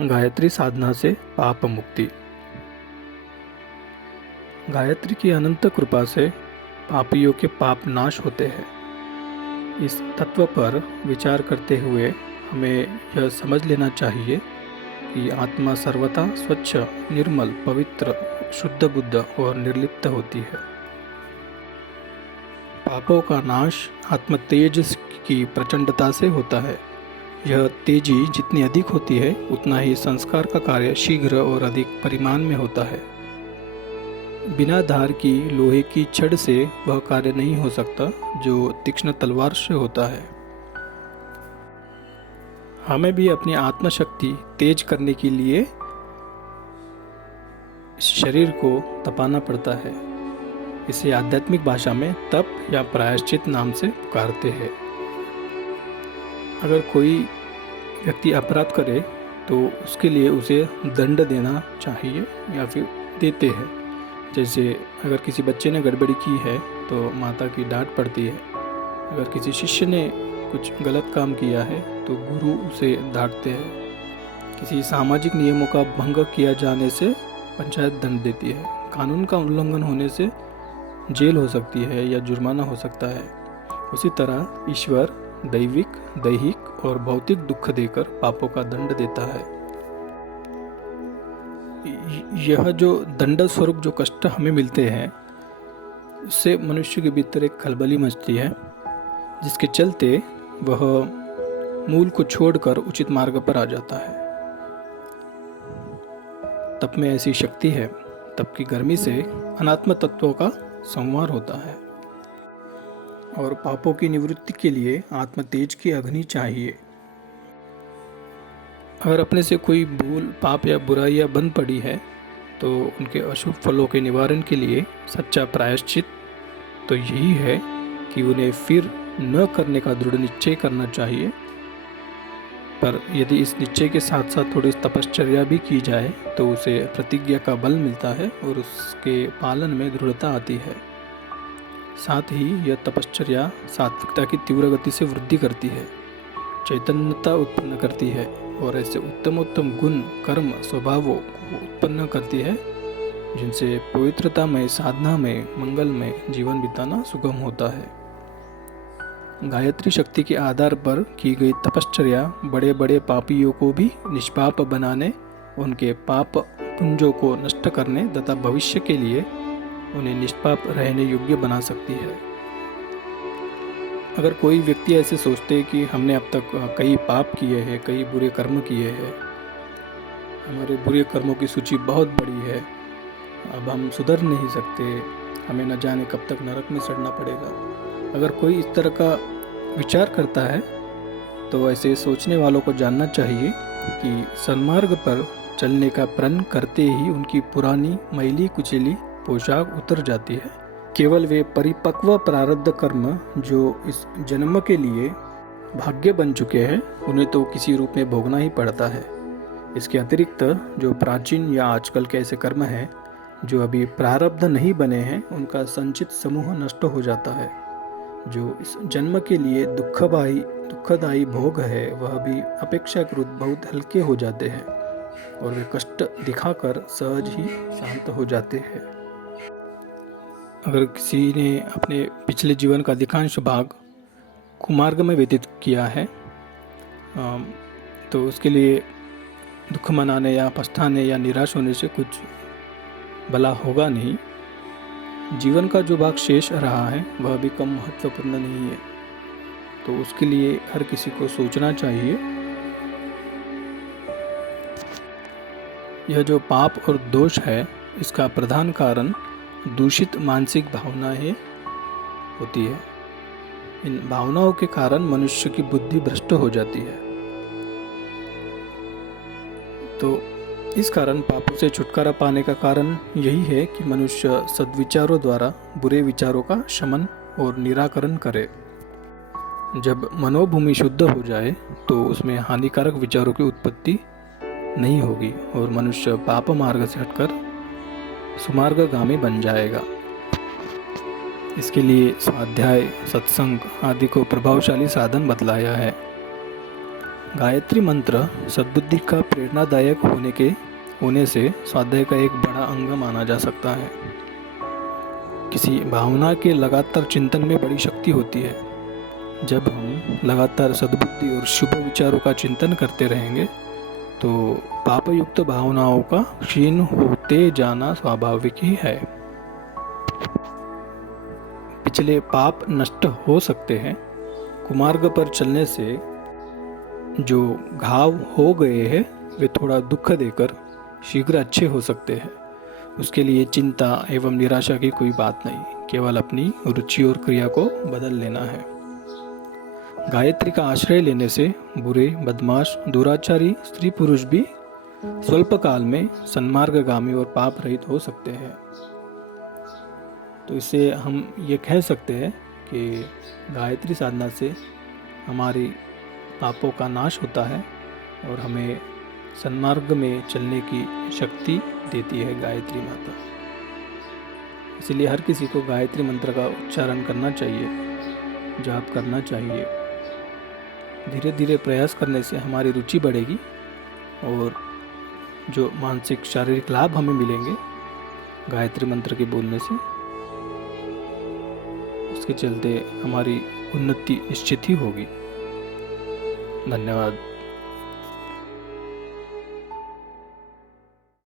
गायत्री साधना से पाप मुक्ति। गायत्री की अनंत कृपा से पापियों के पाप नाश होते हैं। इस तत्व पर विचार करते हुए हमें यह समझ लेना चाहिए कि आत्मा सर्वथा स्वच्छ, निर्मल, पवित्र, शुद्ध बुद्ध और निर्लिप्त होती है। पापों का नाश आत्म तेज की प्रचंडता से होता है। यह तेजी जितनी अधिक होती है उतना ही संस्कार का कार्य शीघ्र और अधिक परिमाण में होता है। बिना धार की लोहे की छड़ से वह कार्य नहीं हो सकता जो तीक्ष्ण तलवार से होता है। हमें भी अपनी आत्मशक्ति तेज करने के लिए शरीर को तपाना पड़ता है। इसे आध्यात्मिक भाषा में तप या प्रायश्चित नाम से पुकारते हैं। अगर कोई व्यक्ति अपराध करे तो उसके लिए उसे दंड देना चाहिए या फिर देते हैं। जैसे अगर किसी बच्चे ने गड़बड़ी की है तो माता की डांट पड़ती है। अगर किसी शिष्य ने कुछ गलत काम किया है तो गुरु उसे डांटते हैं। किसी सामाजिक नियमों का भंग किया जाने से पंचायत दंड देती है। कानून का उल्लंघन होने से जेल हो सकती है या जुर्माना हो सकता है। उसी तरह ईश्वर दैविक, दैहिक और भौतिक दुख देकर पापों का दंड देता है। यह जो दंड स्वरूप जो कष्ट हमें मिलते हैं उससे मनुष्य के भीतर एक खलबली मचती है, जिसके चलते वह मूल को छोड़कर उचित मार्ग पर आ जाता है। तप में ऐसी शक्ति है, तप की गर्मी से अनात्म तत्वों का संवार होता है और पापों की निवृत्ति के लिए आत्म तेज की अग्नि चाहिए। अगर अपने से कोई भूल, पाप या बुराइयां बंद पड़ी है तो उनके अशुभ फलों के निवारण के लिए सच्चा प्रायश्चित तो यही है कि उन्हें फिर न करने का दृढ़ निश्चय करना चाहिए। पर यदि इस निश्चय के साथ साथ थोड़ी तपश्चर्या भी की जाए तो उसे प्रतिज्ञा का बल मिलता है और उसके पालन में दृढ़ता आती है। साथ ही यह तपश्चर्या सात्विकता की तीव्र गति से वृद्धि करती है, चैतन्यता उत्पन्न करती है और ऐसे उत्तम उत्तम गुण, कर्म, स्वभावों को उत्पन्न करती है जिनसे पवित्रता में, साधना में, मंगल में जीवन बिताना सुगम होता है। गायत्री शक्ति के आधार पर की गई तपश्चर्या बड़े बड़े पापियों को भी निष्पाप बनाने, उनके पाप पुंजों को नष्ट करने तथा भविष्य के लिए उन्हें निष्पाप रहने योग्य बना सकती है। अगर कोई व्यक्ति ऐसे सोचते कि हमने अब तक कई पाप किए हैं, कई बुरे कर्म किए हैं, हमारे बुरे कर्मों की सूची बहुत बड़ी है, अब हम सुधर नहीं सकते, हमें न जाने कब तक नरक में सड़ना पड़ेगा, अगर कोई इस तरह का विचार करता है तो ऐसे सोचने वालों को जानना चाहिए कि सन्मार्ग पर चलने का प्रण करते ही उनकी पुरानी मैली कुचेली पोशाक उतर जाती है। केवल वे परिपक्व प्रारब्ध कर्म जो इस जन्म के लिए भाग्य बन चुके हैं उन्हें तो किसी रूप में भोगना ही पड़ता है। इसके अतिरिक्त जो प्राचीन या आजकल के ऐसे कर्म हैं जो अभी प्रारब्ध नहीं बने हैं उनका संचित समूह नष्ट हो जाता है। जो इस जन्म के लिए दुखदायी भोग है वह भी अपेक्षाकृत बहुत हल्के हो जाते हैं और वे कष्ट दिखाकर सहज ही शांत हो जाते हैं। अगर किसी ने अपने पिछले जीवन का अधिकांश भाग कुमार्ग में व्यतीत किया है तो उसके लिए दुख मनाने या पछताने या निराश होने से कुछ भला होगा नहीं। जीवन का जो भाग शेष रहा है वह भी कम महत्वपूर्ण नहीं है, तो उसके लिए हर किसी को सोचना चाहिए। यह जो पाप और दोष है इसका प्रधान कारण दूषित मानसिक भावनाएं होती है। इन भावनाओं के कारण मनुष्य की बुद्धि भ्रष्ट हो जाती है। तो इस कारण पापों से छुटकारा पाने का कारण यही है कि मनुष्य सद्विचारों द्वारा बुरे विचारों का शमन और निराकरण करे। जब मनोभूमि शुद्ध हो जाए तो उसमें हानिकारक विचारों की उत्पत्ति नहीं होगी और मनुष्य पाप मार्ग से हटकर सुमार्गगामी बन जाएगा। इसके लिए स्वाध्याय, सत्संग आदि को प्रभावशाली साधन बतलाया है। गायत्री मंत्र सद्बुद्धि का प्रेरणादायक होने से स्वाध्याय का एक बड़ा अंग माना जा सकता है। किसी भावना के लगातार चिंतन में बड़ी शक्ति होती है। जब हम लगातार सद्बुद्धि और शुभ विचारों का चिंतन करते रहेंगे तो पापयुक्त भावनाओं का क्षीण होते जाना स्वाभाविक ही है। पिछले पाप नष्ट हो सकते हैं। कुमार्ग पर चलने से जो घाव हो गए हैं वे थोड़ा दुख देकर शीघ्र अच्छे हो सकते हैं। उसके लिए चिंता एवं निराशा की कोई बात नहीं, केवल अपनी रुचि और क्रिया को बदल लेना है। गायत्री का आश्रय लेने से बुरे, बदमाश, दुराचारी स्त्री पुरुष भी स्वल्प काल में सन्मार्गगामी और पाप रहित हो सकते हैं। तो इससे हम ये कह सकते हैं कि गायत्री साधना से हमारी पापों का नाश होता है और हमें सन्मार्ग में चलने की शक्ति देती है गायत्री माता। इसलिए हर किसी को गायत्री मंत्र का उच्चारण करना चाहिए, जाप करना चाहिए। धीरे धीरे प्रयास करने से हमारी रुचि बढ़ेगी और जो मानसिक शारीरिक लाभ हमें मिलेंगे गायत्री मंत्र के बोलने से, उसके चलते हमारी उन्नति निश्चित ही होगी। धन्यवाद।